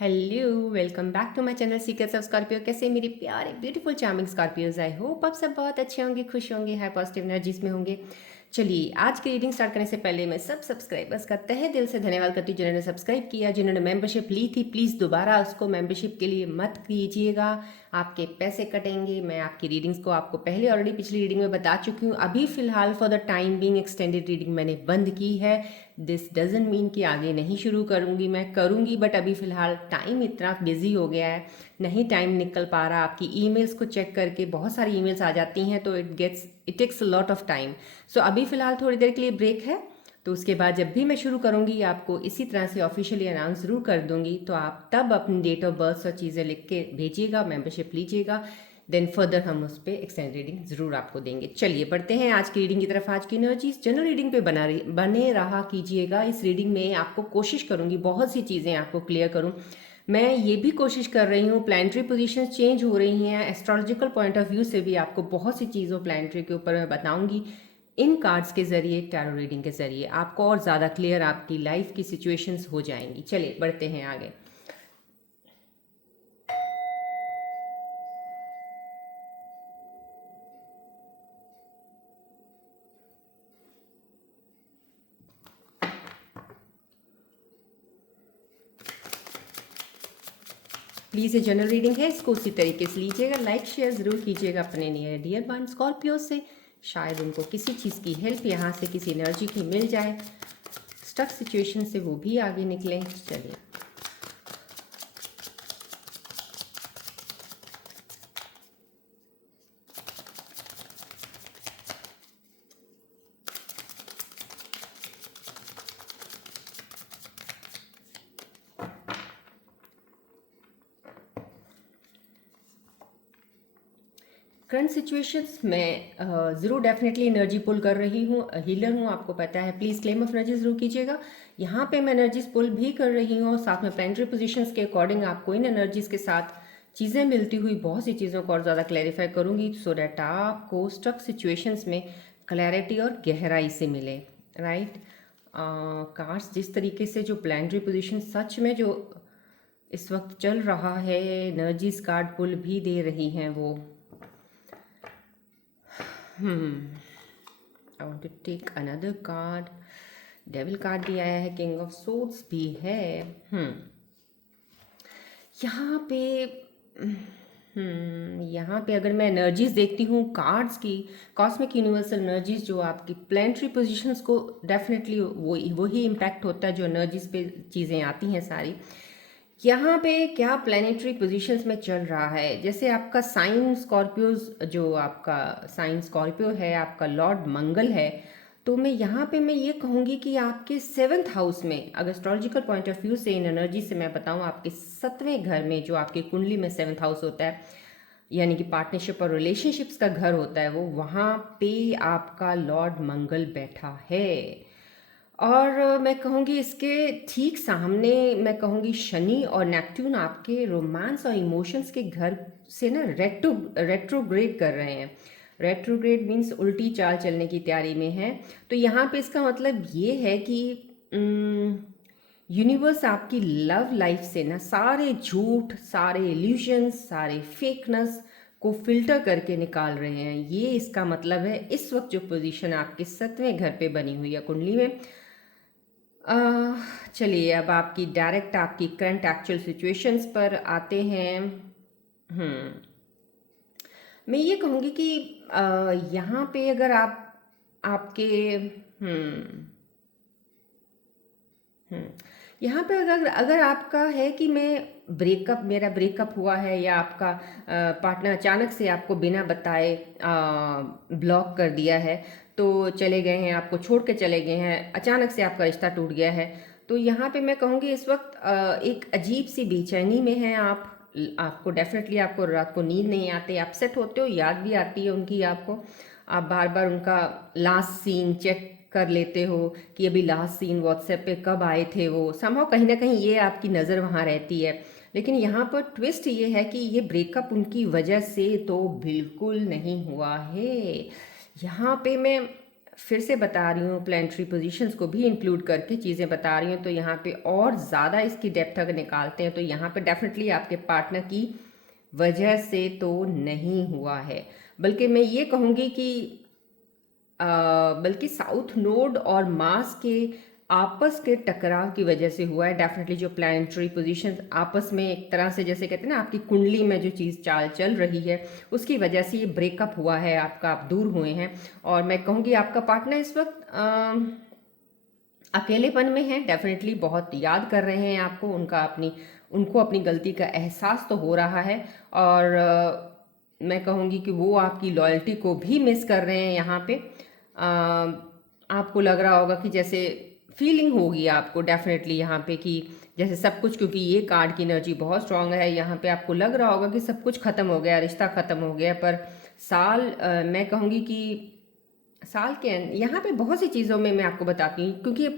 Hello, welcome back to my channel secrets of Scorpio. कैसे मेरे प्यारे beautiful charming Scorpios. I hope आप सब बहुत अच्छे होंगे, खुश होंगे, हाई पॉजिटिव एनर्जीज में होंगे। चलिए, आज की रीडिंग स्टार्ट करने से पहले मैं सब सब्सक्राइबर्स का तहे दिल से धन्यवाद करती हूँ जिन्होंने सब्सक्राइब किया। जिन्होंने मेंबरशिप ली थी, प्लीज़ दोबारा उसको मेंबरशिप के लिए मत कीजिएगा, आपके पैसे कटेंगे। मैं आपकी रीडिंग्स को आपको पहले ऑलरेडी पिछली रीडिंग में बता चुकी हूँ। अभी फिलहाल for the time being extended reading मैंने बंद की है। दिस डजंट मीन कि आगे नहीं शुरू करूँगी, मैं करूँगी, बट अभी फ़िलहाल टाइम इतना बिजी हो गया है, नहीं टाइम निकल पा रहा। आपकी ईमेल्स को चेक करके बहुत सारी ईमेल्स आ जाती हैं, तो it takes a lot of time. So अभी फ़िलहाल थोड़ी देर के लिए ब्रेक है, तो उसके बाद जब भी मैं शुरू करूँगी आपको इसी तरह से ऑफिशियली अनाउंस ज़रूर कर दूँगी। तो आप तब अपनी डेट ऑफ बर्थ और चीज़ें लिख के भेजिएगा, मेंबरशिप लीजिएगा, देन फर्दर हम उस पर एक्सटेंड रीडिंग ज़रूर आपको देंगे। चलिए बढ़ते हैं आज की रीडिंग की तरफ। आज की एनर्जीज जनरल रीडिंग पे बने रहा कीजिएगा। इस रीडिंग में आपको कोशिश करूँगी बहुत सी चीज़ें आपको क्लियर करूँ। मैं ये भी कोशिश कर रही हूँ, प्लानिटरी पोजीशंस चेंज हो रही हैं, एस्ट्रोलॉजिकल पॉइंट ऑफ व्यू से भी आपको बहुत सी चीज़ों प्लानिटरी के ऊपर मैं बताऊँगी। इन कार्ड्स के ज़रिए, टैरो रीडिंग के ज़रिए आपको और ज़्यादा क्लियर आपकी लाइफ की सिचुएशंस हो जाएंगी। चलिए बढ़ते हैं आगे। प्लीज़ ये जनरल रीडिंग है, इसको उसी तरीके से लीजिएगा। लाइक शेयर ज़रूर कीजिएगा अपने नियर डियर वन स्कॉर्पियो से, शायद उनको किसी चीज़ की हेल्प यहाँ से किसी एनर्जी की मिल जाए, स्टक सिचुएशन से वो भी आगे निकलें। चलिए, करंट सिचुएशंस में ज़रूर डेफिनेटली एनर्जी पुल कर रही हूँ, हीलर हूँ, आपको पता है। प्लीज़ क्लेम ऑफ एनर्जी ज़रूर कीजिएगा। यहाँ पे मैं एनर्जीज पुल भी कर रही हूँ, साथ में प्लानिटरी पोजीशंस के अकॉर्डिंग आपको इन एनर्जीज के साथ चीज़ें मिलती हुई बहुत सी चीज़ों को और ज़्यादा क्लैरिफाई करूँगी, सो डैट आपको स्टक सिचुएशंस में क्लैरिटी और गहराई से मिले, राइट। कार्ड्स जिस तरीके से, जो प्लानिटरी पोजीशन सच में जो इस वक्त चल रहा है, एनर्जीज कार्ड पुल भी दे रही हैं वो। I want to take another card. Devil card भी आया है, किंग ऑफ सोर्ड्स भी है। यहाँ पे यहाँ पे अगर मैं एनर्जीज देखती हूँ कार्ड्स की, कॉस्मिक यूनिवर्सल एनर्जीज जो आपकी प्लानिटरी पोजीशंस को डेफिनेटली वही इम्पैक्ट होता है जो एनर्जीज पे चीज़ें आती हैं सारी। यहाँ पे क्या प्लानिटरी पोजीशंस में चल रहा है, जैसे आपका साइन स्कॉर्पियोज, जो आपका साइन स्कॉर्पियो है, आपका लॉर्ड मंगल है। तो मैं यहाँ पे मैं ये कहूँगी कि आपके 7th हाउस में, अगर एस्ट्रोलॉजिकल पॉइंट ऑफ व्यू से इन एनर्जी से मैं बताऊँ, आपके 7वें घर में, जो आपकी कुंडली में 7th हाउस होता है, यानी कि पार्टनरशिप और रिलेशनशिप्स का घर होता है, वो वहाँ पे आपका लॉर्ड मंगल बैठा है। और मैं कहूँगी इसके ठीक सामने मैं कहूँगी शनि और नेपट्यून आपके रोमांस और इमोशंस के घर से ना रेट्रोग्रेड कर रहे हैं। रेट्रोग्रेड मीन्स उल्टी चाल चलने की तैयारी में है। तो यहाँ पे इसका मतलब ये है कि यूनिवर्स आपकी लव लाइफ से ना सारे झूठ, सारे इल्यूजन्स, सारे फेकनेस को फिल्टर करके निकाल रहे हैं, ये इसका मतलब है। इस वक्त जो पोजीशन आपके 7वें घर पे बनी हुई है कुंडली में। चलिए, अब आपकी डायरेक्ट आपकी करंट एक्चुअल सिचुएशंस पर आते हैं। मैं ये कहूँगी कि यहाँ पे अगर आपके यहाँ पे अगर अगर आपका है कि मेरा ब्रेकअप हुआ है, या आपका पार्टनर अचानक से आपको बिना बताए ब्लॉक कर दिया है, तो चले गए हैं, आपको छोड़ के चले गए हैं, अचानक से आपका रिश्ता टूट गया है, तो यहाँ पे मैं कहूँगी इस वक्त एक अजीब सी बेचैनी में हैं आप। आपको डेफिनेटली, आपको रात को नींद नहीं आती, अपसेट होते हो, याद भी आती है उनकी आपको। आप बार बार उनका लास्ट सीन चेक कर लेते हो कि अभी लास्ट सीन व्हाट्सएप पे कब आए थे वो, समहाउ कहीं ना कहीं ये आपकी नज़र वहाँ रहती है। लेकिन यहाँ पर ट्विस्ट ये है कि ये ब्रेकअप उनकी वजह से तो बिल्कुल नहीं हुआ है। यहाँ पे मैं फिर से बता रही हूँ, प्लानिटरी पोजीशंस को भी इंक्लूड करके चीज़ें बता रही हूँ। तो यहाँ पे और ज़्यादा इसकी डेप्थ अगर निकालते हैं तो यहाँ पे डेफिनेटली आपके पार्टनर की वजह से तो नहीं हुआ है, बल्कि मैं ये कहूँगी कि बल्कि साउथ नोड और मार्स के आपस के टकराव की वजह से हुआ है। डेफिनेटली जो प्लानिटरी पोजीशन आपस में एक तरह से, जैसे कहते हैं ना, आपकी कुंडली में जो चीज़ चाल चल रही है उसकी वजह से ये ब्रेकअप हुआ है आपका, आप दूर हुए हैं। और मैं कहूँगी आपका पार्टनर इस वक्त अकेलेपन में है, डेफिनेटली बहुत याद कर रहे हैं आपको, उनको अपनी गलती का एहसास तो हो रहा है। और मैं कहूँगी कि वो आपकी लॉयल्टी को भी मिस कर रहे हैं यहाँ पे। आपको लग रहा होगा कि जैसे फीलिंग होगी आपको डेफिनेटली यहाँ पे कि जैसे सब कुछ, क्योंकि ये कार्ड की एनर्जी बहुत स्ट्रांग है, यहाँ पे आपको लग रहा होगा कि सब कुछ ख़त्म हो गया, रिश्ता ख़त्म हो गया। पर मैं कहूँगी कि साल के यहाँ पे बहुत सी चीज़ों में मैं आपको बताती हूँ, क्योंकि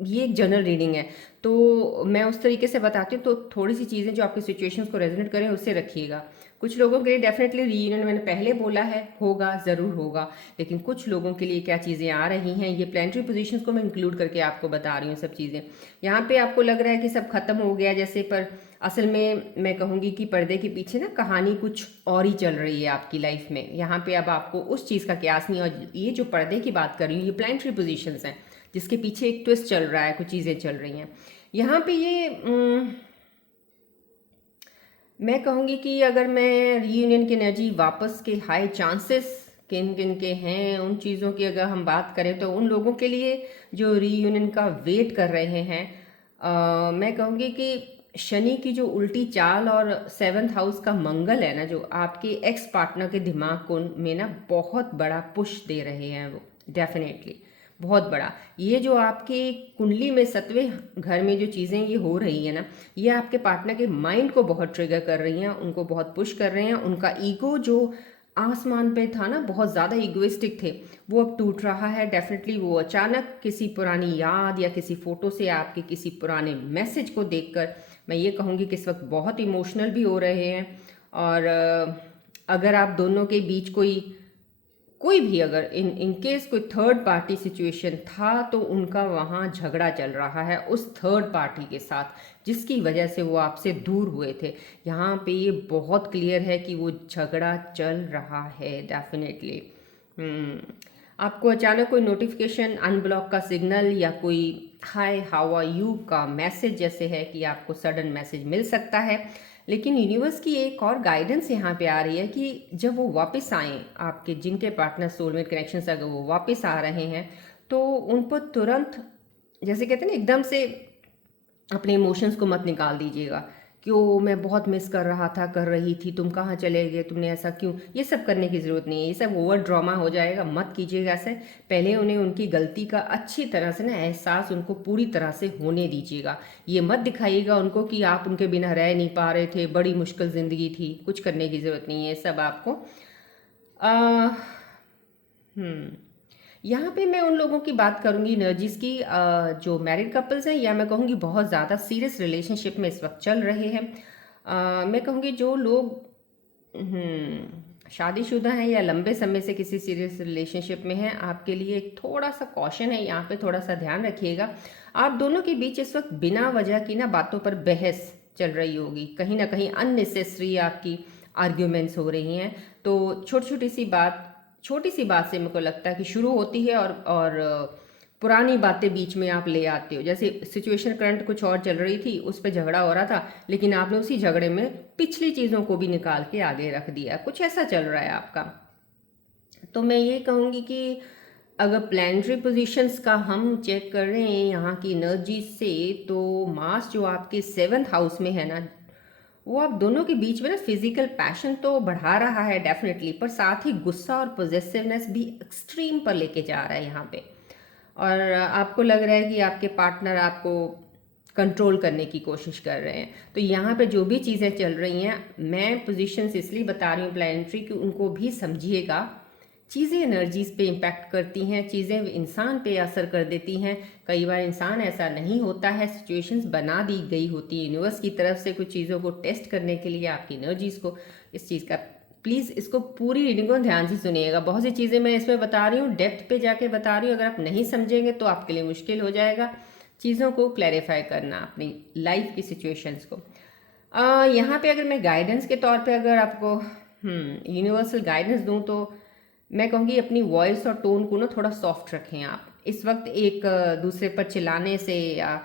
ये एक जनरल रीडिंग है तो मैं उस तरीके से बताती हूँ। तो थोड़ी सी चीज़ें जो आपकी सिचुएशंस को रेजोनेट करें उससे रखिएगा। कुछ लोगों के लिए डेफिनेटली रीयूनियन मैंने पहले बोला है, होगा, ज़रूर होगा। लेकिन कुछ लोगों के लिए क्या चीज़ें आ रही हैं, ये प्लानिटरी पोजीशंस को मैं इंक्लूड करके आपको बता रही हूँ सब चीज़ें। यहाँ पे आपको लग रहा है कि सब खत्म हो गया जैसे, पर असल में मैं कहूँगी कि पर्दे के पीछे ना कहानी कुछ और ही चल रही है आपकी लाइफ में। यहाँ पे अब आपको उस चीज़ का क्यास नहीं। और ये जो पर्दे की बात कर रही हूँ, ये प्लानिटरी पोजीशंस हैं जिसके पीछे एक ट्विस्ट चल रहा है, कुछ चीज़ें चल रही हैं यहाँ पे। ये मैं कहूँगी कि अगर मैं रीयूनियन की एनर्जी वापस के हाई चांसेस किन किन के हैं, उन चीज़ों की अगर हम बात करें तो उन लोगों के लिए जो रीयूनियन का वेट कर रहे हैं, मैं कहूँगी कि शनि की जो उल्टी चाल और 7th हाउस का मंगल है ना, जो आपके एक्स पार्टनर के दिमाग को में ना बहुत बड़ा पुश दे रहे हैं, वो डेफिनेटली बहुत बड़ा। ये जो आपके कुंडली में 7वें घर में जो चीज़ें ये हो रही है ना, ये आपके पार्टनर के माइंड को बहुत ट्रिगर कर रही हैं, उनको बहुत पुश कर रहे हैं। उनका ईगो जो आसमान पे था ना, बहुत ज़्यादा इगोइस्टिक थे, वो अब टूट रहा है डेफिनेटली। वो अचानक किसी पुरानी याद या किसी फ़ोटो से, आपके किसी पुराने मैसेज को देखकर मैं ये कहूँगी कि इस वक्त बहुत इमोशनल भी हो रहे हैं। और अगर आप दोनों के बीच कोई भी अगर इन केस कोई थर्ड पार्टी सिचुएशन था तो उनका वहाँ झगड़ा चल रहा है उस थर्ड पार्टी के साथ, जिसकी वजह से वो आपसे दूर हुए थे। यहाँ पे ये बहुत क्लियर है कि वो झगड़ा चल रहा है डेफिनेटली। आपको अचानक कोई नोटिफिकेशन, अनब्लॉक का सिग्नल या कोई हाय हाउ आर यू का मैसेज जैसे है कि आपको सडन मैसेज मिल सकता है। लेकिन यूनिवर्स की एक और गाइडेंस यहाँ पे आ रही है कि जब वो वापस आएँ, आपके जिनके पार्टनर सोलमेट कनेक्शन से अगर वो वापस आ रहे हैं तो उन पर तुरंत, जैसे कहते हैं ना, एकदम से अपने इमोशंस को मत निकाल दीजिएगा कि ओ मैं बहुत मिस कर रहा था, कर रही थी, तुम कहाँ चले गए, तुमने ऐसा क्यों। ये सब करने की ज़रूरत नहीं है, ये सब ओवर ड्रामा हो जाएगा, मत कीजिएगा ऐसे। पहले उन्हें उनकी गलती का अच्छी तरह से ना एहसास उनको पूरी तरह से होने दीजिएगा। ये मत दिखाइएगा उनको कि आप उनके बिना रह नहीं पा रहे थे, बड़ी मुश्किल ज़िंदगी थी। कुछ करने की ज़रूरत नहीं है, सब आपको यहाँ पे मैं उन लोगों की बात करूँगी एनर्जीज़ की, जो मैरिड कपल्स हैं, या मैं कहूँगी बहुत ज़्यादा सीरियस रिलेशनशिप में इस वक्त चल रहे हैं। मैं कहूँगी जो लोग शादीशुदा हैं या लंबे समय से किसी सीरियस रिलेशनशिप में हैं, आपके लिए थोड़ा सा कॉशन है यहाँ पे, थोड़ा सा ध्यान रखिएगा। आप दोनों के बीच इस वक्त बिना वजह की ना बातों पर बहस चल रही होगी, कहीं ना कहीं अननेसेसरी आपकी आर्ग्यूमेंट्स हो रही हैं। तो छोटी सी बात से मेरे को लगता है कि शुरू होती है और पुरानी बातें बीच में आप ले आते हो। जैसे सिचुएशन करंट कुछ और चल रही थी, उस पर झगड़ा हो रहा था, लेकिन आपने उसी झगड़े में पिछली चीज़ों को भी निकाल के आगे रख दिया, कुछ ऐसा चल रहा है आपका। तो मैं ये कहूँगी कि अगर प्लानिटरी पोजीशंस का हम चेक कर रहे हैं यहाँ की एनर्जी से, तो मार्स जो आपके 7th हाउस में है ना, वो आप दोनों के बीच में ना फिजिकल पैशन तो बढ़ा रहा है डेफिनेटली, पर साथ ही गुस्सा और पॉजेसिवनेस भी एक्सट्रीम पर लेके जा रहा है यहाँ पे। और आपको लग रहा है कि आपके पार्टनर आपको कंट्रोल करने की कोशिश कर रहे हैं। तो यहाँ पे जो भी चीज़ें चल रही हैं, मैं पोजीशंस इसलिए बता रही हूँ प्लानिटरी कि उनको भी समझिएगा। चीज़ें एनर्जीज़ पे इम्पैक्ट करती हैं, चीज़ें इंसान पे असर कर देती हैं। कई बार इंसान ऐसा नहीं होता है, सिचुएशंस बना दी गई होती है यूनिवर्स की तरफ से कुछ चीज़ों को टेस्ट करने के लिए, आपकी एनर्जीज़ को इस चीज़ का प्लीज़ इसको पूरी रीडिंग को ध्यान से सुनिएगा। बहुत सी चीज़ें मैं इसमें बता रही हूँ, डेप्थ पे जाके बता रही हूँ। अगर आप नहीं समझेंगे तो आपके लिए मुश्किल हो जाएगा चीज़ों को क्लैरिफाई करना, अपनी लाइफ की सिचुएशंस को। यहाँ पे अगर मैं गाइडेंस के तौर पे अगर आपको यूनिवर्सल गाइडेंस दूँ तो मैं कहूँगी अपनी वॉइस और टोन को ना थोड़ा सॉफ्ट रखें आप। इस वक्त एक दूसरे पर चिल्लाने से या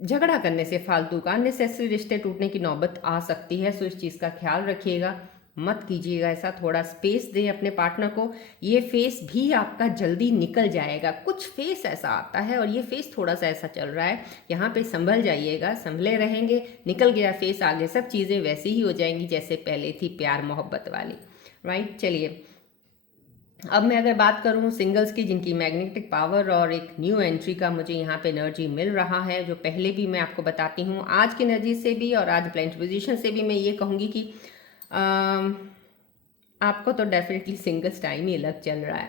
झगड़ा करने से फालतू का अननेसेसरी रिश्ते टूटने की नौबत आ सकती है। सो इस चीज़ का ख्याल रखिएगा, मत कीजिएगा ऐसा। थोड़ा स्पेस दें अपने पार्टनर को। ये फेस भी आपका जल्दी निकल जाएगा। कुछ फेस ऐसा आता है और ये फेस थोड़ा सा ऐसा चल रहा है, यहाँ पे संभल जाइएगा। संभले रहेंगे, निकल गया फेस, आगे सब चीज़ें वैसी ही हो जाएंगी जैसे पहले थी, प्यार मोहब्बत वाली। राइट, चलिए अब मैं अगर बात करूं सिंगल्स की, जिनकी मैग्नेटिक पावर और एक न्यू एंट्री का मुझे यहाँ पे एनर्जी मिल रहा है, जो पहले भी मैं आपको बताती हूँ, आज की एनर्जी से भी और आज प्लैनेट पोजीशन से भी मैं ये कहूँगी कि आपको तो डेफिनेटली सिंगल्स टाइम ही अलग चल रहा है।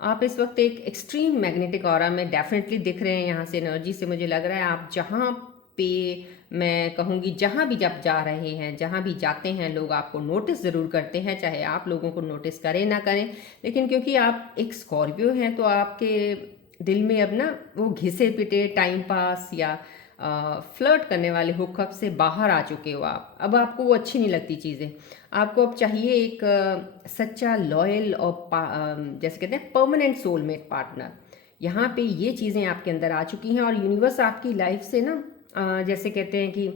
आप इस वक्त एक एक्सट्रीम मैग्नेटिक ऑरा में डेफिनेटली दिख रहे हैं। यहाँ से एनर्जी से मुझे लग रहा है आप जहाँ पे, मैं कहूँगी जहाँ भी जब जा रहे हैं, जहाँ भी जाते हैं, लोग आपको नोटिस ज़रूर करते हैं, चाहे आप लोगों को नोटिस करें ना करें। लेकिन क्योंकि आप एक स्कॉर्पियो हैं तो आपके दिल में अब ना वो घिसे पिटे टाइम पास या फ्लर्ट करने वाले हुकअप से बाहर आ चुके हो आप। अब आपको वो अच्छी नहीं लगती चीज़ें। आपको अब चाहिए एक सच्चा लॉयल और जैसे कहते हैं परमानेंट सोलमेट पार्टनर। यहाँ पे ये चीज़ें आपके अंदर आ चुकी हैं और यूनिवर्स आपकी लाइफ से ना जैसे कहते हैं कि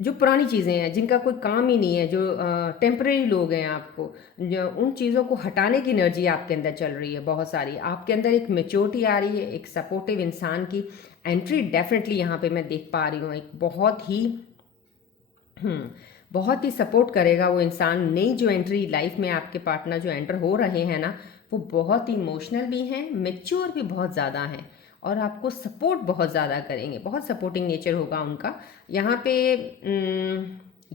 जो पुरानी चीज़ें हैं, जिनका कोई काम ही नहीं है, जो टेम्परेरी लोग हैं, आपको जो उन चीज़ों को हटाने की एनर्जी आपके अंदर चल रही है बहुत सारी। आपके अंदर एक मेच्योरिटी आ रही है, एक सपोर्टिव इंसान की एंट्री डेफिनेटली यहाँ पे मैं देख पा रही हूँ। एक बहुत ही सपोर्ट करेगा वो इंसान। नई जो एंट्री लाइफ में आपके पार्टनर जो एंटर हो रहे हैं ना, वो बहुत ही इमोशनल भी हैं, मेच्योर भी बहुत ज़्यादा हैं और आपको सपोर्ट बहुत ज़्यादा करेंगे। बहुत सपोर्टिंग नेचर होगा उनका। यहाँ पे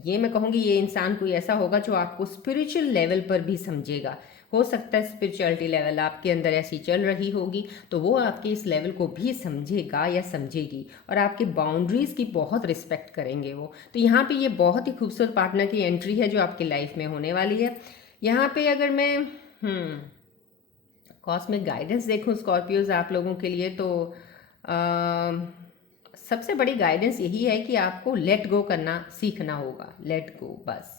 ये मैं कहूँगी ये इंसान कोई ऐसा होगा जो आपको स्पिरिचुअल लेवल पर भी समझेगा। हो सकता है स्पिरिचुअलिटी लेवल आपके अंदर ऐसी चल रही होगी तो वो आपके इस लेवल को भी समझेगा या समझेगी और आपके बाउंड्रीज़ की बहुत रिस्पेक्ट करेंगे वो। तो यहाँ पे ये बहुत ही खूबसूरत पार्टनर की एंट्री है जो आपकी लाइफ में होने वाली है। यहाँ पे अगर मैं कॉस्मिक गाइडेंस देखूं स्कॉर्पियोज आप लोगों के लिए तो सबसे बड़ी गाइडेंस यही है कि आपको लेट गो करना सीखना होगा। लेट गो, बस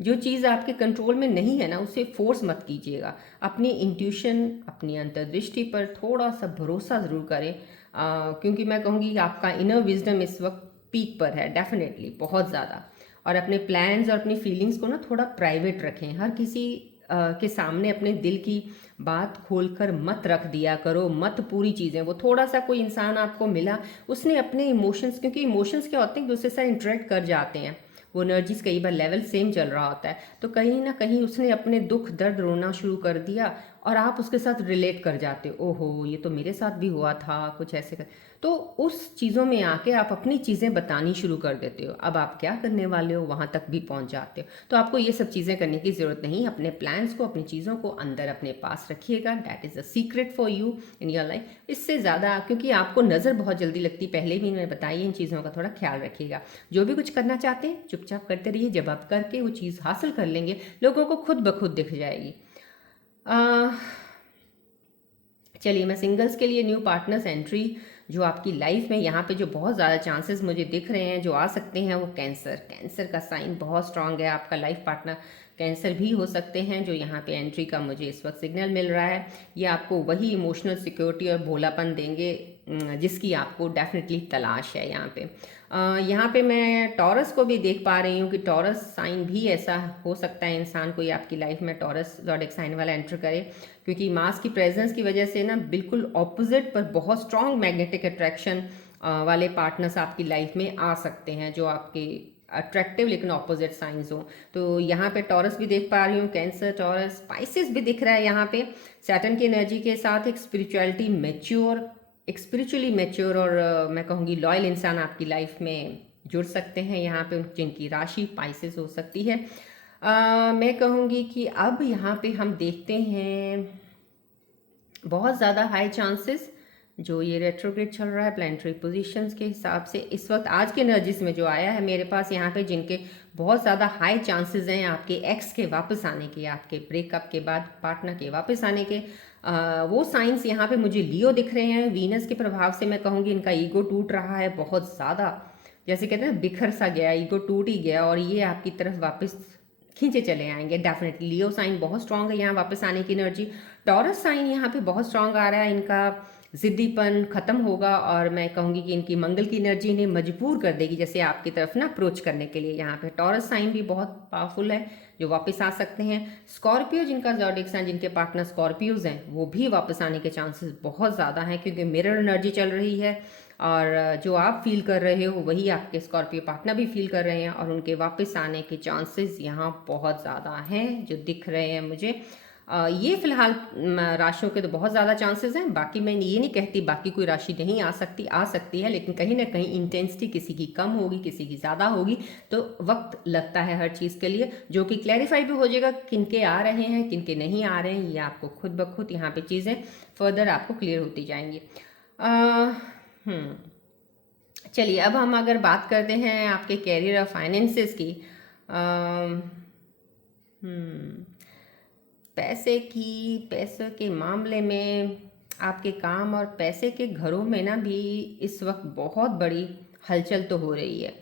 जो चीज़ आपके कंट्रोल में नहीं है ना उसे फोर्स मत कीजिएगा। अपनी इंट्यूशन, अपनी अंतर्दृष्टि पर थोड़ा सा भरोसा ज़रूर करें, क्योंकि मैं कहूँगी आपका इनर विजडम इस वक्त पीक पर है डेफिनेटली बहुत ज़्यादा। और अपने प्लान्स और अपनी फीलिंग्स को ना थोड़ा प्राइवेट रखें। हर किसी के सामने अपने दिल की बात खोलकर मत रख दिया करो, मत पूरी चीज़ें। वो थोड़ा सा कोई इंसान आपको मिला, उसने अपने इमोशंस, क्योंकि इमोशंस क्या होते हैं दूसरे से इंटरेक्ट कर जाते हैं, वो एनर्जीज कई बार लेवल सेम चल रहा होता है, तो कहीं ना कहीं उसने अपने दुख दर्द रोना शुरू कर दिया और आप उसके साथ रिलेट कर जाते हो, ओहो ये तो मेरे साथ भी हुआ था कुछ ऐसे कर। तो उस चीज़ों में आके आप अपनी चीज़ें बतानी शुरू कर देते हो। अब आप क्या करने वाले हो वहाँ तक भी पहुँच जाते हो। तो आपको ये सब चीज़ें करने की ज़रूरत नहीं। अपने प्लान्स को, अपनी चीज़ों को अंदर अपने पास रखिएगा। That is a secret for you in your life. इससे ज़्यादा, क्योंकि आपको नज़र बहुत जल्दी लगती, पहले भी मैंने बताई, इन चीज़ों का थोड़ा ख्याल रखिएगा। जो भी कुछ करना चाहते हैं चुपचाप करते रहिए। जब आप करके वो चीज़ हासिल कर लेंगे लोगों को खुद ब खुद दिख जाएगी। चलिए मैं सिंगल्स के लिए न्यू पार्टनर्स एंट्री जो आपकी लाइफ में यहाँ पे जो बहुत ज़्यादा चांसेस मुझे दिख रहे हैं जो आ सकते हैं वो कैंसर का साइन बहुत स्ट्रांग है। आपका लाइफ पार्टनर कैंसर भी हो सकते हैं जो यहाँ पे एंट्री का मुझे इस वक्त सिग्नल मिल रहा है। ये आपको वही इमोशनल सिक्योरिटी और भोलापन देंगे जिसकी आपको डेफिनेटली तलाश है। यहाँ पे मैं टॉरस को भी देख पा रही हूँ कि टॉरस साइन भी ऐसा हो सकता है, इंसान कोई आपकी लाइफ में टॉरस ज़ोडिएक साइन वाला एंटर करे, क्योंकि मास की प्रेजेंस की वजह से ना बिल्कुल ऑपोजिट पर बहुत स्ट्रॉन्ग मैग्नेटिक अट्रैक्शन वाले पार्टनर्स आपकी लाइफ में आ सकते हैं जो आपके अट्रैक्टिव लेकिन ऑपोजिट साइंस हो। तो यहाँ पे टॉरस भी देख पा रही हूँ, कैंसर, टॉरस, स्पाइसेस भी दिख रहा है। यहाँ पे सैटर्न की एनर्जी के साथ एक स्पिरिचुअलिटी मैच्योर, एक स्पिरिचुअली मैच्योर और मैं कहूँगी लॉयल इंसान आपकी लाइफ में जुड़ सकते हैं यहाँ पे, जिनकी राशि पाइसेस हो सकती है। मैं कहूँगी कि अब यहाँ पे हम देखते हैं बहुत ज़्यादा हाई चांसेस जो ये रेट्रोग्रेड चल रहा है प्लैनेटरी पोजीशंस के हिसाब से, इस वक्त आज के एनर्जीज में जो आया है मेरे पास यहाँ पे, जिनके बहुत ज़्यादा हाई चांसेस हैं आपके एक्स के वापस आने के, आपके ब्रेकअप के बाद पार्टनर के वापस आने के, वो साइंस यहाँ पे मुझे लियो दिख रहे हैं। वीनस के प्रभाव से मैं कहूँगी इनका ईगो टूट रहा है बहुत ज़्यादा, जैसे कहते हैं बिखर सा गया, ईगो टूट ही गया, और ये आपकी तरफ वापस खींचे चले आएंगे डेफिनेटली। लियो साइन बहुत स्ट्रांग है यहाँ वापस आने की एनर्जी। टॉरस साइन यहाँ पे बहुत स्ट्रांग आ रहा है, इनका जिद्दीपन खत्म होगा, और मैं कहूँगी कि इनकी मंगल की एनर्जी इन्हें मजबूर कर देगी जैसे आपकी तरफ ना अप्रोच करने के लिए। यहाँ पे टॉरस साइन भी बहुत पावरफुल है जो वापस आ सकते हैं। स्कॉर्पियो जिनका ज़ोडिएक साइन, जिनके पार्टनर स्कॉर्पियोज हैं, वो भी वापस आने के चांसेस बहुत ज़्यादा हैं, क्योंकि मिरर एनर्जी चल रही है, और जो आप फील कर रहे हो वही आपके स्कॉर्पियो पार्टनर भी फील कर रहे हैं, और उनके वापस आने के चांसेस यहाँ बहुत ज़्यादा हैं जो दिख रहे हैं मुझे। ये फिलहाल राशियों के तो बहुत ज़्यादा चांसेस हैं। बाकी मैं ये नहीं कहती बाकी कोई राशि नहीं आ सकती, आ सकती है, लेकिन कहीं ना कहीं इंटेंसिटी किसी की कम होगी, किसी की ज़्यादा होगी, तो वक्त लगता है हर चीज़ के लिए, जो कि क्लैरिफाई भी हो जाएगा किनके आ रहे हैं किनके नहीं आ रहे हैं। ये आपको खुद ब खुद यहाँ पे चीज़ें फर्दर आपको क्लियर होती जाएंगी। चलिए अब हम अगर बात करते हैं आपके कैरियर और फाइनेंसेस की, पैसे के मामले में आपके काम और पैसे के घरों में ना भी इस वक्त बहुत बड़ी हलचल तो हो रही है।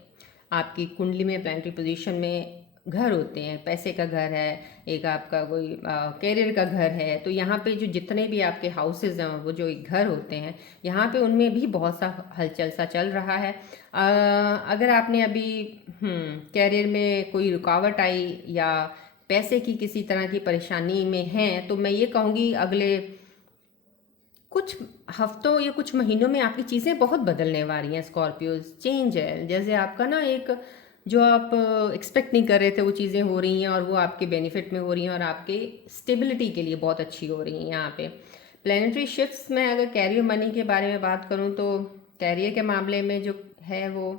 आपकी कुंडली में प्लैनेटरी पोजीशन में घर होते हैं, पैसे का घर है, एक आपका कोई कैरियर का घर है, तो यहाँ पे जो जितने भी आपके हाउसेज हैं वो जो एक घर होते हैं, यहाँ पे उनमें भी बहुत सा हलचल सा चल रहा है। अगर आपने अभी कैरियर में कोई रुकावट आई या पैसे की किसी तरह की परेशानी में हैं, तो मैं ये कहूँगी अगले कुछ हफ्तों या कुछ महीनों में आपकी चीज़ें बहुत बदलने वाली हैं। स्कॉर्पियो चेंज है, जैसे आपका ना एक जो आप एक्सपेक्ट नहीं कर रहे थे वो चीज़ें हो रही हैं, और वो आपके बेनिफिट में हो रही हैं, और आपके स्टेबिलिटी के लिए बहुत अच्छी हो रही हैं। यहाँ पे प्लैनेटरी शिफ्ट्स में अगर कैरियर मनी के बारे में बात करूँ, तो कैरियर के मामले में जो है वो,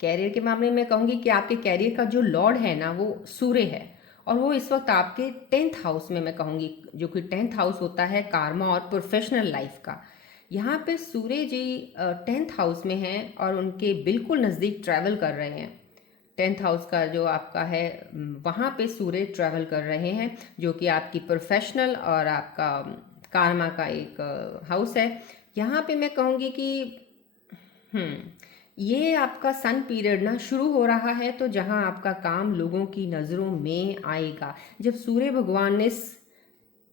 कैरियर के मामले में कहूँगी कि आपके कैरियर का जो लॉर्ड है ना वो सूर्य है, और वो इस वक्त आपके 10th हाउस में, मैं कहूँगी जो कि 10th हाउस होता है कार्मा और प्रोफेशनल लाइफ का। यहाँ पे सूर्य जी 10th हाउस में हैं और उनके बिल्कुल नज़दीक ट्रैवल कर रहे हैं। 10th हाउस का जो आपका है वहाँ पे सूर्य ट्रैवल कर रहे हैं, जो कि आपकी प्रोफेशनल और आपका कार्मा का एक हाउस है। यहाँ पे मैं कहूँगी कि ये आपका सन पीरियड ना शुरू हो रहा है, तो जहाँ आपका काम लोगों की नज़रों में आएगा। जब सूर्य भगवान इस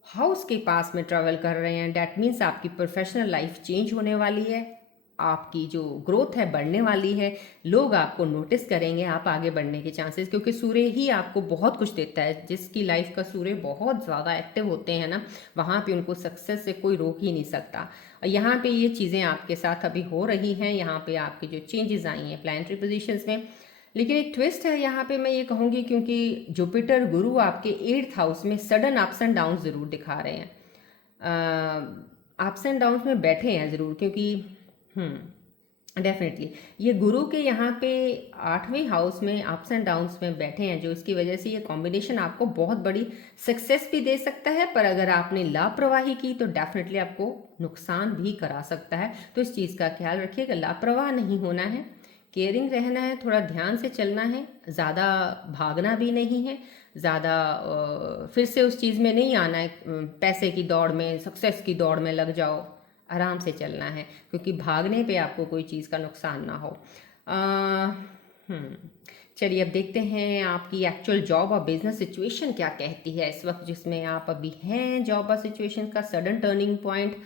हाउस के पास में ट्रैवल कर रहे हैं, डैट मीन्स आपकी प्रोफेशनल लाइफ चेंज होने वाली है, आपकी जो ग्रोथ है बढ़ने वाली है, लोग आपको नोटिस करेंगे, आप आगे बढ़ने के चांसेस, क्योंकि सूर्य ही आपको बहुत कुछ देता है। जिसकी लाइफ का सूर्य बहुत ज़्यादा एक्टिव होते हैं ना, वहाँ पे उनको सक्सेस से कोई रोक ही नहीं सकता। और यहाँ पे ये चीज़ें आपके साथ अभी हो रही हैं, यहाँ पे आपकी जो चेंजेस आई हैं प्लैनेटरी पोजीशंस में। लेकिन एक ट्विस्ट है यहाँ पे, मैं ये कहूँगी क्योंकि जुपिटर गुरु आपके 8th हाउस में सडन अप्स एंड डाउन ज़रूर दिखा रहे हैं, अप्स एंड डाउन में बैठे हैं ज़रूर, क्योंकि डेफिनेटली ये गुरु के यहाँ पे 8वें हाउस में अप्स एंड डाउन्स में बैठे हैं, जो इसकी वजह से ये कॉम्बिनेशन आपको बहुत बड़ी सक्सेस भी दे सकता है, पर अगर आपने लापरवाही की तो डेफिनेटली आपको नुकसान भी करा सकता है। तो इस चीज़ का ख्याल रखिएगा, लापरवाह नहीं होना है, केयरिंग रहना है, थोड़ा ध्यान से चलना है, ज़्यादा भागना भी नहीं है, ज़्यादा फिर से उस चीज़ में नहीं आना है, पैसे की दौड़ में, सक्सेस की दौड़ में लग जाओ। आराम से चलना है, क्योंकि भागने पे आपको कोई चीज़ का नुकसान ना हो। चलिए अब देखते हैं आपकी एक्चुअल जॉब और बिजनेस सिचुएशन क्या कहती है इस वक्त जिसमें आप अभी हैं। जॉब और सिचुएशन का सडन टर्निंग पॉइंट,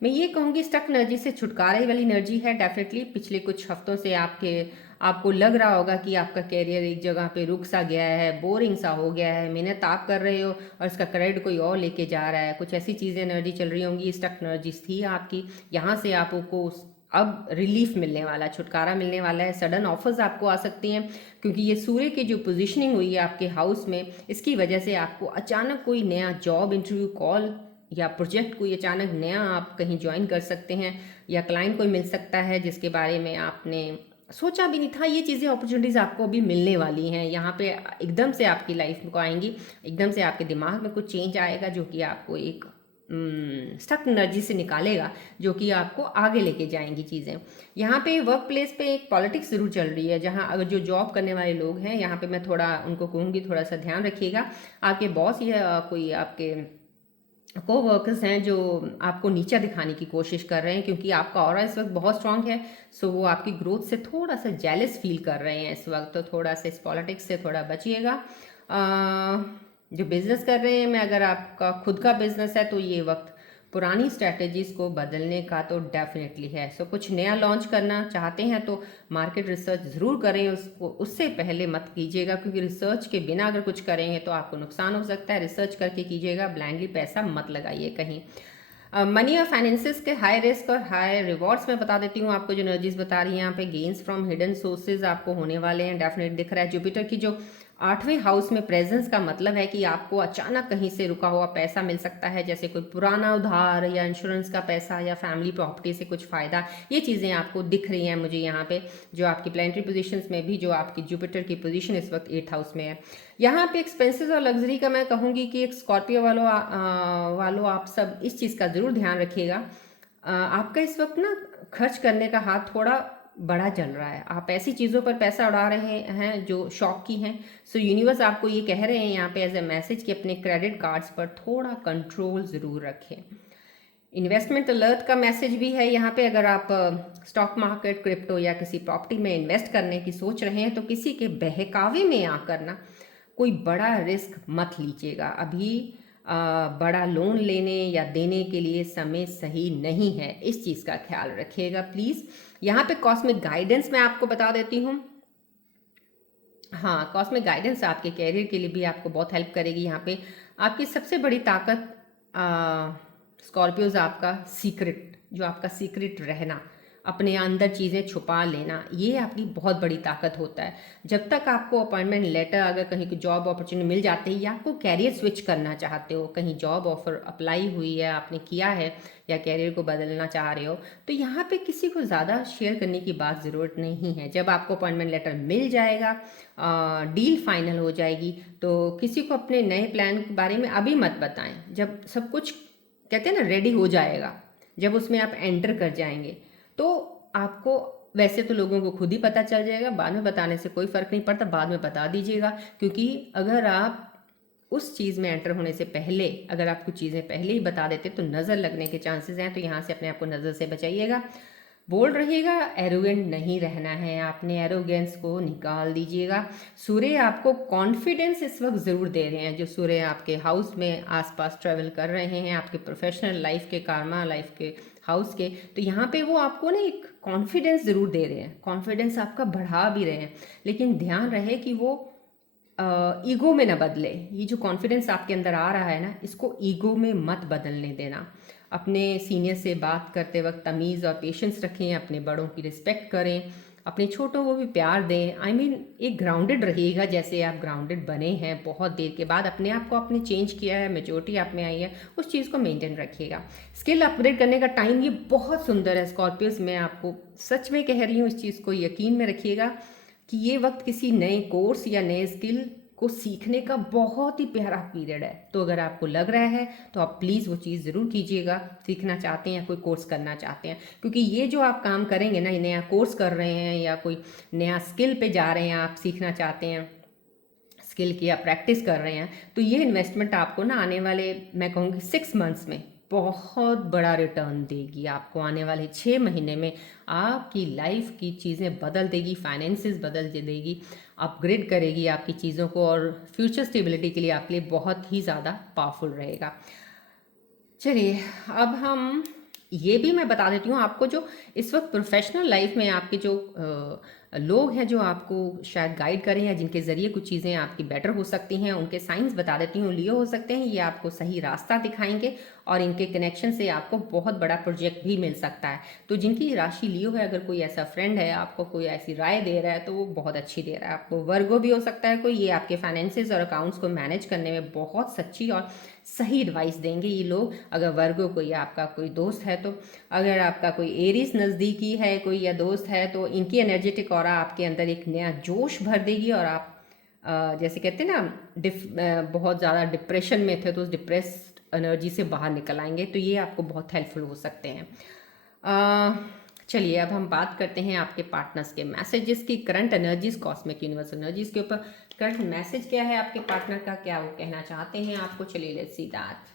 मैं ये कहूँगी स्टक एनर्जी से छुटकारे वाली एनर्जी है डेफिनेटली। पिछले कुछ हफ्तों से आपको लग रहा होगा कि आपका कैरियर एक जगह पे रुक सा गया है, बोरिंग सा हो गया है, मेहनत आप कर रहे हो और इसका क्रेडिट कोई और लेके जा रहा है, कुछ ऐसी चीज़ें एनर्जी चल रही होंगी। स्टक एनर्जीज थी आपकी, यहाँ से आपको अब रिलीफ मिलने वाला, छुटकारा मिलने वाला है। सडन ऑफर्स आपको आ सकती हैं, क्योंकि ये सूर्य की जो पोजीशनिंग हुई है आपके हाउस में, इसकी वजह से आपको अचानक कोई नया जॉब इंटरव्यू कॉल या प्रोजेक्ट कोई अचानक नया आप कहीं ज्वाइन कर सकते हैं, या क्लाइंट कोई मिल सकता है जिसके बारे में आपने सोचा भी नहीं था ये चीज़ें, अपॉर्चुनिटीज़ आपको अभी मिलने वाली हैं यहाँ पे, एकदम से आपकी लाइफ में को आएंगी, एकदम से आपके दिमाग में कुछ चेंज आएगा जो कि आपको एक स्टक एनर्जी से निकालेगा, जो कि आपको आगे लेके जाएंगी चीज़ें। यहाँ पे वर्क प्लेस पे एक पॉलिटिक्स ज़रूर चल रही है, जहाँ अगर जो जॉब करने वाले लोग हैं यहाँ पे मैं थोड़ा उनको कहूँगी थोड़ा सा ध्यान रखिएगा। आपके बॉस या कोई आपके को वर्कर्स हैं जो आपको नीचा दिखाने की कोशिश कर रहे हैं, क्योंकि आपका ऑरा इस वक्त बहुत स्ट्रांग है। सो वो आपकी ग्रोथ से थोड़ा सा जेलस फील कर रहे हैं इस वक्त, तो थोड़ा सा इस पॉलिटिक्स से थोड़ा बचिएगा। जो बिजनेस कर रहे हैं, मैं अगर आपका खुद का बिजनेस है तो ये वक्त पुरानी स्ट्रैटेजीज को बदलने का तो डेफिनेटली है। सो कुछ नया लॉन्च करना चाहते हैं तो मार्केट रिसर्च ज़रूर करें, उसको उससे पहले मत कीजिएगा, क्योंकि रिसर्च के बिना अगर कुछ करेंगे तो आपको नुकसान हो सकता है। रिसर्च करके कीजिएगा, ब्लाइंडली पैसा मत लगाइए कहीं। मनी और फाइनेंसिस के हाई रिस्क और हाई रिवॉर्ड्स मैं बता देती हूँ आपको, जो एनर्जीज बता रही हैं यहाँ पे, गेन्स फ्रॉम हिडन सोर्सेज आपको होने वाले हैं, डेफिनेट दिख रहा है। जुपिटर की जो 8वें हाउस में प्रेजेंस का मतलब है कि आपको अचानक कहीं से रुका हुआ पैसा मिल सकता है, जैसे कोई पुराना उधार या इंश्योरेंस का पैसा या फैमिली प्रॉपर्टी से कुछ फ़ायदा, ये चीज़ें आपको दिख रही हैं मुझे यहाँ पे, जो आपकी प्लानिटरी पोजीशंस में भी जो आपकी जुपिटर की पोजीशन इस वक्त 8th हाउस में है। यहाँ पे एक्सपेंसेस और लग्जरी का मैं कहूँगी कि एक स्कॉर्पियो वालों आप सब इस चीज़ का ज़रूर ध्यान रखिएगा। आपका इस वक्त ना खर्च करने का हाथ थोड़ा बड़ा चल रहा है, आप ऐसी चीज़ों पर पैसा उड़ा रहे हैं जो शौक की हैं। सो यूनिवर्स आपको ये कह रहे हैं यहाँ पे एज ए मैसेज कि अपने क्रेडिट कार्ड्स पर थोड़ा कंट्रोल ज़रूर रखें। इन्वेस्टमेंट अलर्ट का मैसेज भी है यहाँ पे, अगर आप स्टॉक मार्केट, क्रिप्टो या किसी प्रॉपर्टी में इन्वेस्ट करने की सोच रहे हैं तो किसी के बहकावे में आकर ना कोई बड़ा रिस्क मत लीजिएगा। अभी बड़ा लोन लेने या देने के लिए समय सही नहीं है, इस चीज़ का ख्याल रखिएगा प्लीज़। यहाँ पे कॉस्मिक गाइडेंस मैं आपको बता देती हूँ। हाँ, कॉस्मिक गाइडेंस आपके कैरियर के लिए भी आपको बहुत हेल्प करेगी। यहाँ पे आपकी सबसे बड़ी ताकत स्कॉर्पियोज आपका सीक्रेट, जो आपका सीक्रेट रहना, अपने अंदर चीज़ें छुपा लेना, ये आपकी बहुत बड़ी ताकत होता है। जब तक आपको अपॉइंटमेंट लेटर, अगर कहीं की जॉब अपॉर्चुनिटी मिल जाती है या आपको कैरियर स्विच करना चाहते हो, कहीं जॉब ऑफर अप्लाई हुई है, आपने किया है या कैरियर को बदलना चाह रहे हो, तो यहाँ पे किसी को ज़्यादा शेयर करने की बात ज़रूरत नहीं है। जब आपको अपॉइंटमेंट लेटर मिल जाएगा, डील फाइनल हो जाएगी, तो किसी को अपने नए प्लान के बारे में अभी मत बताएं। जब सब कुछ कहते हैं ना रेडी हो जाएगा, जब उसमें आप एंटर कर जाएंगे तो आपको, वैसे तो लोगों को खुद ही पता चल जाएगा, बाद में बताने से कोई फ़र्क नहीं पड़ता, बाद में बता दीजिएगा। क्योंकि अगर आप उस चीज़ में एंटर होने से पहले अगर आप कुछ चीज़ें पहले ही बता देते तो नज़र लगने के चांसेस हैं, तो यहाँ से अपने आप को नज़र से बचाइएगा। बोल्ड रहिएगा, एरोगेंट नहीं रहना है, आपने एरोगेंस को निकाल दीजिएगा। सूर्य आपको कॉन्फिडेंस इस वक्त ज़रूर दे रहे हैं, जो सूर्य आपके हाउस में आसपास ट्रेवल कर रहे हैं, आपके प्रोफेशनल लाइफ के, कार्मा लाइफ के हाउस के, तो यहाँ पे वो आपको ना एक कॉन्फिडेंस ज़रूर दे रहे हैं, कॉन्फिडेंस आपका बढ़ा भी रहे हैं। लेकिन ध्यान रहे कि वो ईगो में ना बदले। ये जो कॉन्फिडेंस आपके अंदर आ रहा है ना, इसको ईगो में मत बदलने देना। अपने सीनियर से बात करते वक्त तमीज़ और पेशेंस रखें, अपने बड़ों की रिस्पेक्ट करें, अपने छोटों को भी प्यार दें। आई मीन एक ग्राउंडेड रहिएगा, जैसे आप ग्राउंडेड बने हैं बहुत देर के बाद, अपने आप को आपने चेंज किया है, मेच्योरिटी आप में आई है, उस चीज़ को मेंटेन रखिएगा। स्किल अपग्रेड करने का टाइम ये बहुत सुंदर है स्कॉर्पियोस, मैं आपको सच में कह रही हूँ, इस चीज़ को यकीन में रखिएगा कि ये वक्त किसी नए कोर्स या नए स्किल को सीखने का बहुत ही प्यारा पीरियड है। तो अगर आपको लग रहा है तो आप प्लीज़ वो चीज़ ज़रूर कीजिएगा, सीखना चाहते हैं या कोई कोर्स करना चाहते हैं, क्योंकि ये जो आप काम करेंगे ना, नया कोर्स कर रहे हैं या कोई नया स्किल पे जा रहे हैं, आप सीखना चाहते हैं, स्किल की आप प्रैक्टिस कर रहे हैं, तो ये इन्वेस्टमेंट आपको ना आने वाले, मैं कहूँगी 6 मंथ्स में बहुत बड़ा रिटर्न देगी। आपको आने वाले 6 महीने में आपकी लाइफ की चीज़ें बदल देगी, फाइनेंसेस बदल देगी, अपग्रेड करेगी आपकी चीज़ों को, और फ्यूचर स्टेबिलिटी के लिए आपके लिए बहुत ही ज़्यादा पावरफुल रहेगा। चलिए, अब हम ये भी मैं बता देती हूँ आपको, जो इस वक्त प्रोफेशनल लाइफ में आपके जो लोग हैं जो आपको शायद गाइड करें या जिनके ज़रिए कुछ चीज़ें आपकी बेटर हो सकती हैं, उनके साइंस बता देती हूँ। लियो हो सकते हैं, ये आपको सही रास्ता दिखाएंगे और इनके कनेक्शन से आपको बहुत बड़ा प्रोजेक्ट भी मिल सकता है। तो जिनकी राशि लियो है, अगर कोई ऐसा फ्रेंड है आपको कोई ऐसी राय दे रहा है तो वो बहुत अच्छी दे रहा है आपको। वर्गो भी हो सकता है कोई, ये आपके फाइनेंसेस और अकाउंट्स को मैनेज करने में बहुत सच्ची और सही एडवाइस देंगे ये लोग। अगर वर्गो कोई आपका कोई दोस्त है, तो अगर आपका कोई एरीज नज़दीकी है कोई या दोस्त है, तो इनकी एनर्जेटिक ऑरा आपके अंदर एक नया जोश भर देगी और आप जैसे कहते हैं ना बहुत ज़्यादा डिप्रेशन में थे तो उस डिप्रेस्ड एनर्जी से बाहर निकल आएंगे। तो ये आपको बहुत हेल्पफुल हो सकते हैं। चलिए अब हम बात करते हैं आपके पार्टनर्स के मैसेजेस की, current energies, cosmic universe energies के ऊपर। करंट मैसेज क्या है आपके पार्टनर का, क्या वो कहना चाहते हैं आपको? चलिए लेट्स सी दैट।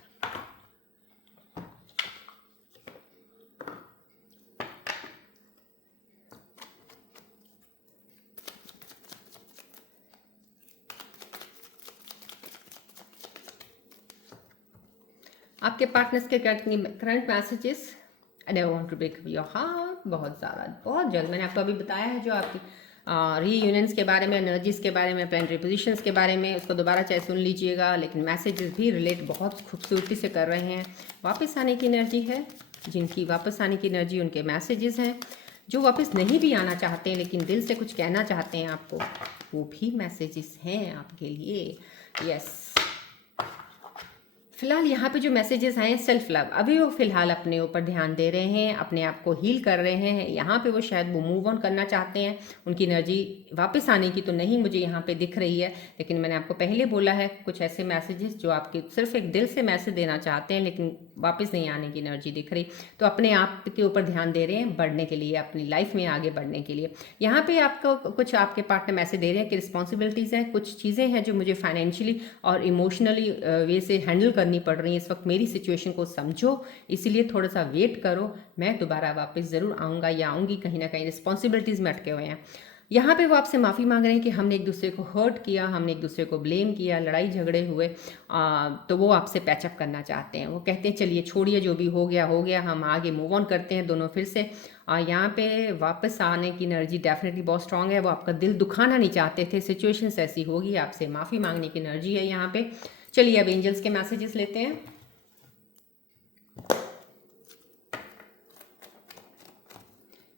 आपके पार्टनर्स के current messages, and I want to break your heart. बहुत ज़्यादा, बहुत जल्द। मैंने आपको अभी बताया है जो आपकी रीयूनियंस के बारे में, एनर्जीज के बारे में, प्लैनेटरी पोजीशंस के बारे में, उसको दोबारा चाहे सुन लीजिएगा, लेकिन मैसेजेस भी रिलेट बहुत खूबसूरती से कर रहे हैं। वापस आने की एनर्जी है, जिनकी वापस आने की एनर्जी, उनके मैसेजेस हैं। जो वापस नहीं भी आना चाहते हैं लेकिन दिल से कुछ कहना चाहते हैं आपको, वो भी मैसेजेस हैं आपके लिए। यस, फिलहाल यहाँ पे जो मैसेजेस आए हैं, सेल्फ लव, अभी वो फिलहाल अपने ऊपर ध्यान दे रहे हैं, अपने आप को हील कर रहे हैं। यहाँ पे वो शायद वो मूव ऑन करना चाहते हैं। उनकी एनर्जी वापस आने की तो नहीं मुझे यहाँ पे दिख रही है, लेकिन मैंने आपको पहले बोला है कुछ ऐसे मैसेजेस जो आपके सिर्फ एक दिल से मैसेज देना चाहते हैं लेकिन वापस नहीं आने की एनर्जी दिख रही। तो अपने आप के ऊपर ध्यान दे रहे हैं बढ़ने के लिए, अपनी लाइफ में आगे बढ़ने के लिए। यहाँ पे आपको कुछ आपके पार्टनर मैसेज दे रहे हैं कि रिस्पॉन्सिबिलिटीज़ हैं, कुछ चीज़ें हैं जो मुझे फाइनेंशियली और इमोशनली वे से हैंडल करनी पड़ रही है इस वक्त। मेरी सिचुएशन को समझो, इसीलिए थोड़ा सा वेट करो, मैं दोबारा वापस ज़रूर आऊँगा या आऊँगी। कहीं ना कहीं रिस्पॉन्सिबिलिटीज़ में अटके हुए हैं। यहाँ पे वो आपसे माफ़ी मांग रहे हैं कि हमने एक दूसरे को हर्ट किया, हमने एक दूसरे को ब्लेम किया, लड़ाई झगड़े हुए। तो वो आपसे पैचअप करना चाहते हैं। वो कहते हैं चलिए छोड़िए, जो भी हो गया हो गया, हम आगे मूव ऑन करते हैं दोनों फिर से। यहाँ पे वापस आने की एनर्जी डेफिनेटली बहुत स्ट्रांग है। वो आपका दिल दुखाना नहीं चाहते थे, सिचुएशंस ऐसी होगी, आपसे माफ़ी मांगने की एनर्जी है यहाँ पे। चलिए अब एंजल्स के मैसेजेस लेते हैं।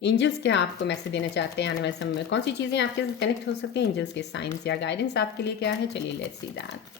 एंजल्स क्या आपको मैसेज देना चाहते हैं आने वाले समय में? कौन सी चीज़ें आपके साथ कनेक्ट हो सकती हैं? एंजल्स के साइंस या गाइडेंस आपके लिए क्या है? चलिए लेट्स सी दैट।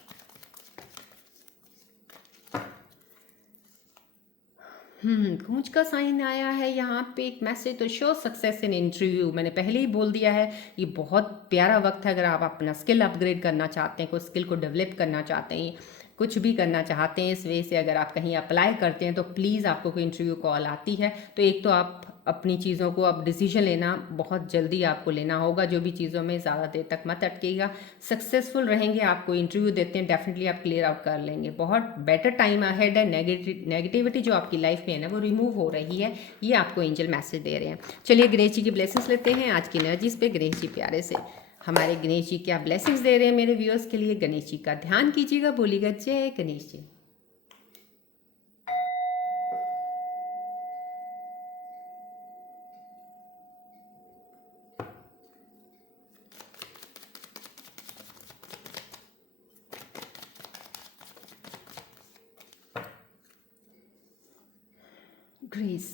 गूंज का साइन आया है यहाँ पे एक मैसेज, तो शो सक्सेस इन इंटरव्यू। मैंने पहले ही बोल दिया है, ये बहुत प्यारा वक्त है अगर आप अपना स्किल अपग्रेड करना चाहते हैं, कोई स्किल को डेवलप करना चाहते हैं, कुछ भी करना चाहते हैं इस वे से। अगर आप कहीं अप्लाई करते हैं तो प्लीज़, आपको कोई इंटरव्यू कॉल आती है तो एक तो आप अपनी चीज़ों को, अब डिसीजन लेना बहुत जल्दी आपको लेना होगा। जो भी चीज़ों में ज़्यादा देर तक मत अटकेगा, सक्सेसफुल रहेंगे। आपको इंटरव्यू देते हैं, डेफिनेटली आप क्लियर आउट कर लेंगे। बहुत बेटर टाइम अहेड है। नेगेटिविटी जो आपकी लाइफ में है ना, वो रिमूव हो रही है, ये आपको एंजल मैसेज दे रहे हैं। चलिए गणेश जी की ब्लेसिंग्स लेते हैं आज की एनर्जीज पे। गणेश जी प्यारे से हमारे गणेश जी क्या ब्लेसिंग्स दे रहे हैं मेरे व्यूअर्स के लिए। गणेश जी का ध्यान कीजिएगा, बोलिएगा जय Ganesh ji. Grace,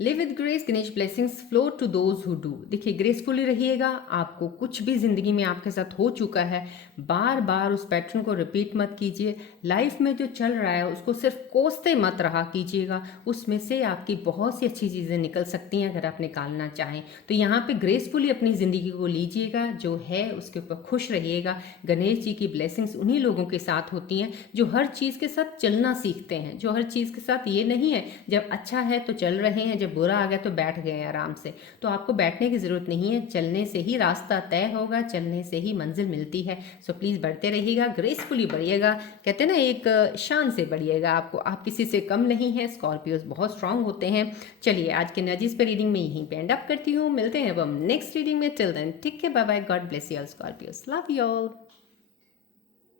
live with grace, Ganesh blessings flow to those who do. देखिए ग्रेसफुली रहिएगा। आपको कुछ भी ज़िंदगी में आपके साथ हो चुका है, बार बार उस पैटर्न को रिपीट मत कीजिए। लाइफ में जो चल रहा है उसको सिर्फ कोसते मत रहा कीजिएगा। उसमें से आपकी बहुत सी अच्छी चीज़ें निकल सकती हैं अगर आप निकालना चाहें। तो यहाँ पे ग्रेसफुली अपनी ज़िंदगी को लीजिएगा, जो है उसके ऊपर खुश रहिएगा। गणेश जी की ब्लेसिंग्स उन्हीं लोगों के साथ होती हैं जो हर चीज़ के साथ चलना सीखते हैं, जो हर चीज़ के साथ ये नहीं है जब अच्छा है तो चल रहे हैं, जब बुरा आ गया तो बैठ गए आराम से। तो आपको बैठने की ज़रूरत नहीं है, चलने से ही रास्ता तय होगा, चलने से ही मंजिल मिलती है। सो प्लीज़ बढ़ते रहिएगा, ग्रेसफुली बढ़िएगा। कहते हैं ना, एक शान से बढ़िएगा। आप किसी से कम नहीं हैं। स्कॉर्पियोज बहुत स्ट्रांग होते हैं। चलिए आज के एनर्जीज पे रीडिंग में यहीं पे एंड अप करती हूँ। मिलते हैं अब हम नेक्स्ट रीडिंग में। Till then take care, bye bye, God bless you all Scorpios, love you all.